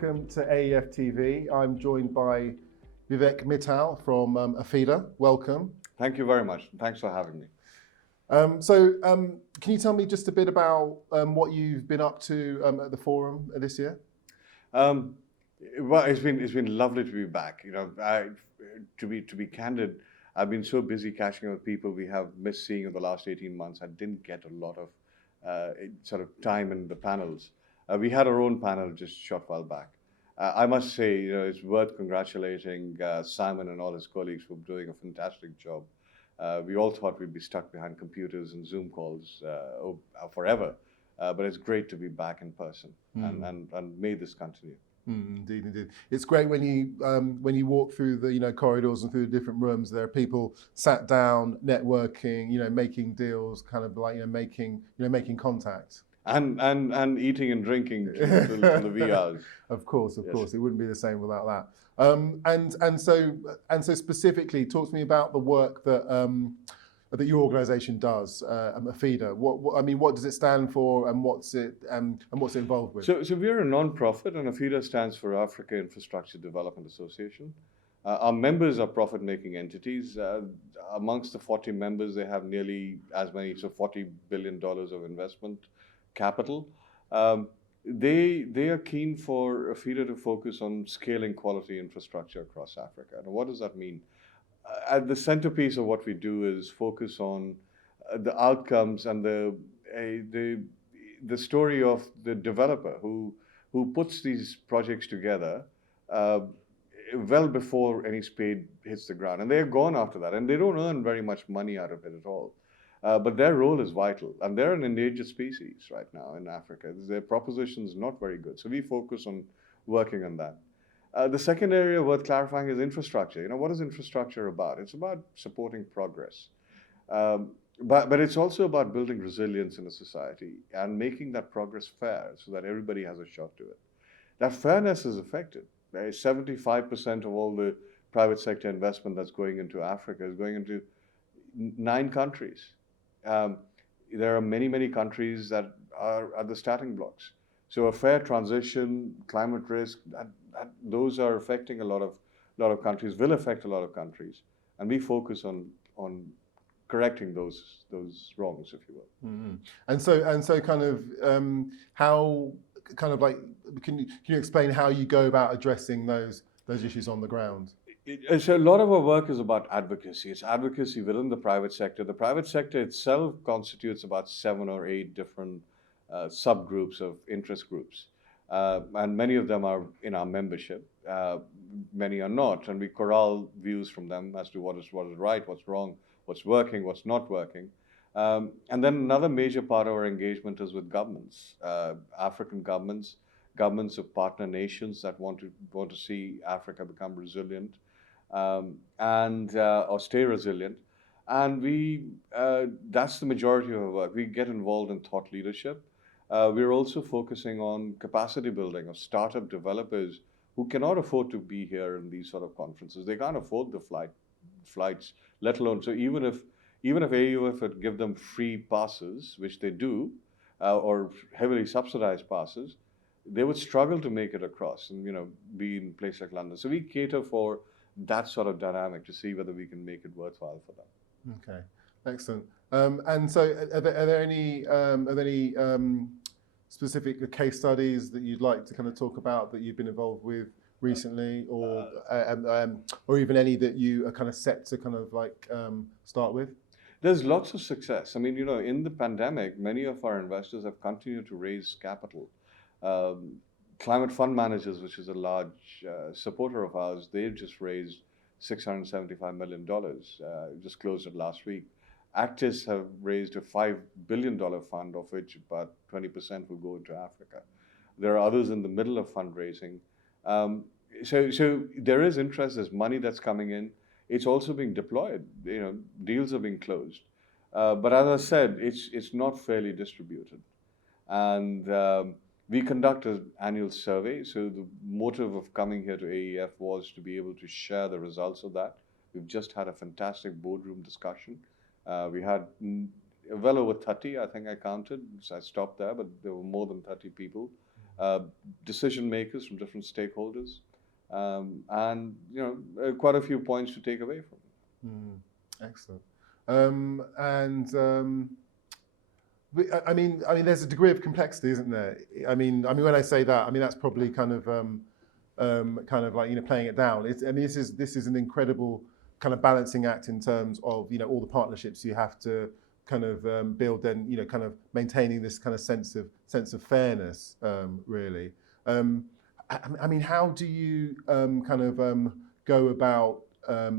welcome to aefTV. I'm joined by Vivek Mittal from AfiDA. Welcome. Thank you very much. Thanks for having me. Can you tell me just a bit about what you've been up to at the forum this year? Well, it's been lovely to be back. You know, to be candid, I've been so busy catching up with people we have missed seeing in the last 18 months. I didn't get a lot of sort of time in the panels. We had our own panel just a short while back. I must say, you know, it's worth congratulating Simon and all his colleagues for doing a fantastic job. We all thought we'd be stuck behind computers and Zoom calls forever, but it's great to be back in person, and may this continue. Indeed, indeed. It's great when you walk through the corridors and through the different rooms. There are people sat down, networking, making deals, kind of like making contact. And eating and drinking till the wee hours. Of course, it wouldn't be the same without that. And so specifically, talk to me about the work that your organisation does, AfiDA. What does it stand for, and what's it involved with? So we're a non-profit, and AfiDA stands for Africa Infrastructure Development Association. Our members are profit-making entities. Amongst the 40 members, they have nearly as many, so $40 billion of investment capital. They are keen for AfiDA to focus on scaling quality infrastructure across Africa. And what does that mean? At the centerpiece of what we do is focus on the outcomes and the story of the developer who puts these projects together well before any spade hits the ground. And they're gone after that, and they don't earn very much money out of it at all. But their role is vital, and they're an endangered species right now in Africa. Their proposition is not very good, so we focus on working on that. The second area worth clarifying is infrastructure. What is infrastructure about? It's about supporting progress, but it's also about building resilience in a society and making that progress fair so that everybody has a shot to it. That fairness is affected. 75% of all the private sector investment that's going into Africa is going into 9 countries. There are many countries that are at the starting blocks. So a fair transition, climate risk, those are affecting a lot of countries, will affect a lot of countries, and we focus on correcting those wrongs, if you will. Mm-hmm. And so kind of how kind of like can you explain how you go about addressing those issues on the ground? So a lot of our work is about advocacy. It's advocacy within the private sector. The private sector itself constitutes about 7 or 8 different subgroups of interest groups. And many of them are in our membership. Many are not. And we corral views from them as to what is right, what's wrong, what's working, what's not working. And then another major part of our engagement is with governments, African governments of partner nations that want to see Africa become resilient or stay resilient. And that's the majority of our work. We get involved in thought leadership. We're also focusing on capacity building of startup developers who cannot afford to be here in these sort of conferences. They can't afford the flights, let alone. So even if AUF would give them free passes, which they do, or heavily subsidized passes, they would struggle to make it across and be in a place like London. So we cater for that sort of dynamic to see whether we can make it worthwhile for them. Okay, excellent. And so, are there any specific case studies that you'd like to kind of talk about that you've been involved with recently, or even any that you are kind of set to kind of like start with? There's lots of success. I mean, in the pandemic, many of our investors have continued to raise capital. Climate Fund Managers, which is a large supporter of ours, they've just raised $675 million, just closed it last week. Actis have raised a $5 billion fund, of which about 20% will go into Africa. There are others in the middle of fundraising. So there is interest, there's money that's coming in. It's also being deployed, deals are being closed. But as I said, it's not fairly distributed. And we conduct an annual survey. So the motive of coming here to AEF was to be able to share the results of that. We've just had a fantastic boardroom discussion. We had well over 30, I think I counted, so I stopped there, but there were more than 30 people decision makers from different stakeholders, and quite a few points to take away from it. Excellent. I mean, there's a degree of complexity, isn't there? I mean, when I say that, I mean that's probably kind of like playing it down. This is an incredible kind of balancing act in terms of all the partnerships you have to kind of build, and kind of maintaining this kind of sense of fairness, really. I mean, how do you kind of go about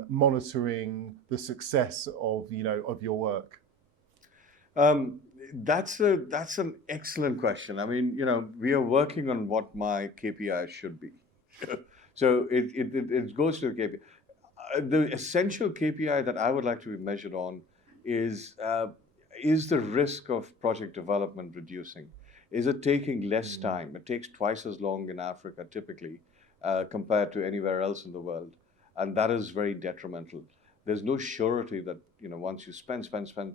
monitoring the success of your work? That's an excellent question. I mean, we are working on what my KPI should be. So it goes to the KPI. The essential KPI that I would like to be measured on is the risk of project development reducing? Is it taking less time? It takes twice as long in Africa typically compared to anywhere else in the world, and that is very detrimental. There's no surety that once you spend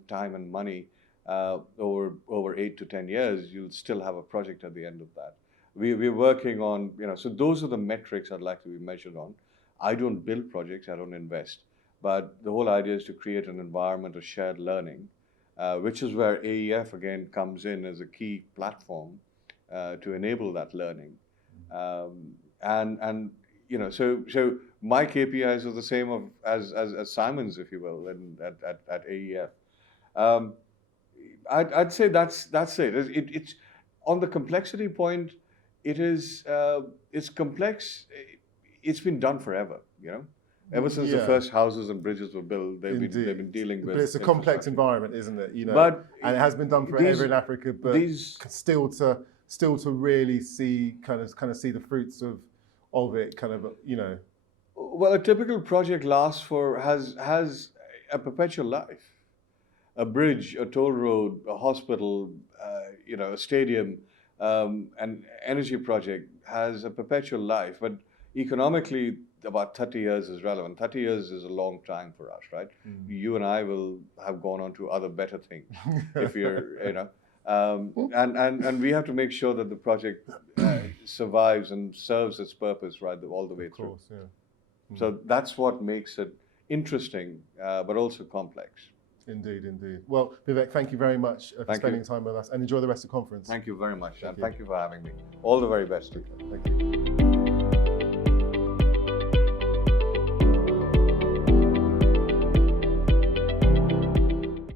time and money over 8 to 10 years, you'll still have a project at the end of that. We're working on so those are the metrics I'd like to be measured on. I don't build projects, I don't invest, but the whole idea is to create an environment of shared learning, which is where AEF again comes in as a key platform to enable that learning. So my KPIs are the same as Simon's, if you will, at AEF. I'd say that's it. It's on the complexity point. It's complex. It's been done forever. Ever since the first houses and bridges were built, they've been dealing with. But it's a complex environment, isn't it? And it has been done forever in Africa, but still to really see kind of see the fruits of it, kind of. Well, a typical project has a perpetual life. A bridge, a toll road, a hospital, a stadium, an energy project has a perpetual life. But economically, about 30 years is relevant. 30 years is a long time for us, right? You and I will have gone on to other better things if you're, and we have to make sure that the project survives and serves its purpose right all the way through. Of course, yeah. So that's what makes it interesting, but also complex. Indeed. Well, Vivek, thank you very much for spending time with us, and enjoy the rest of the conference. Thank you very much, and thank you for having me. All the very best to you. Thank you.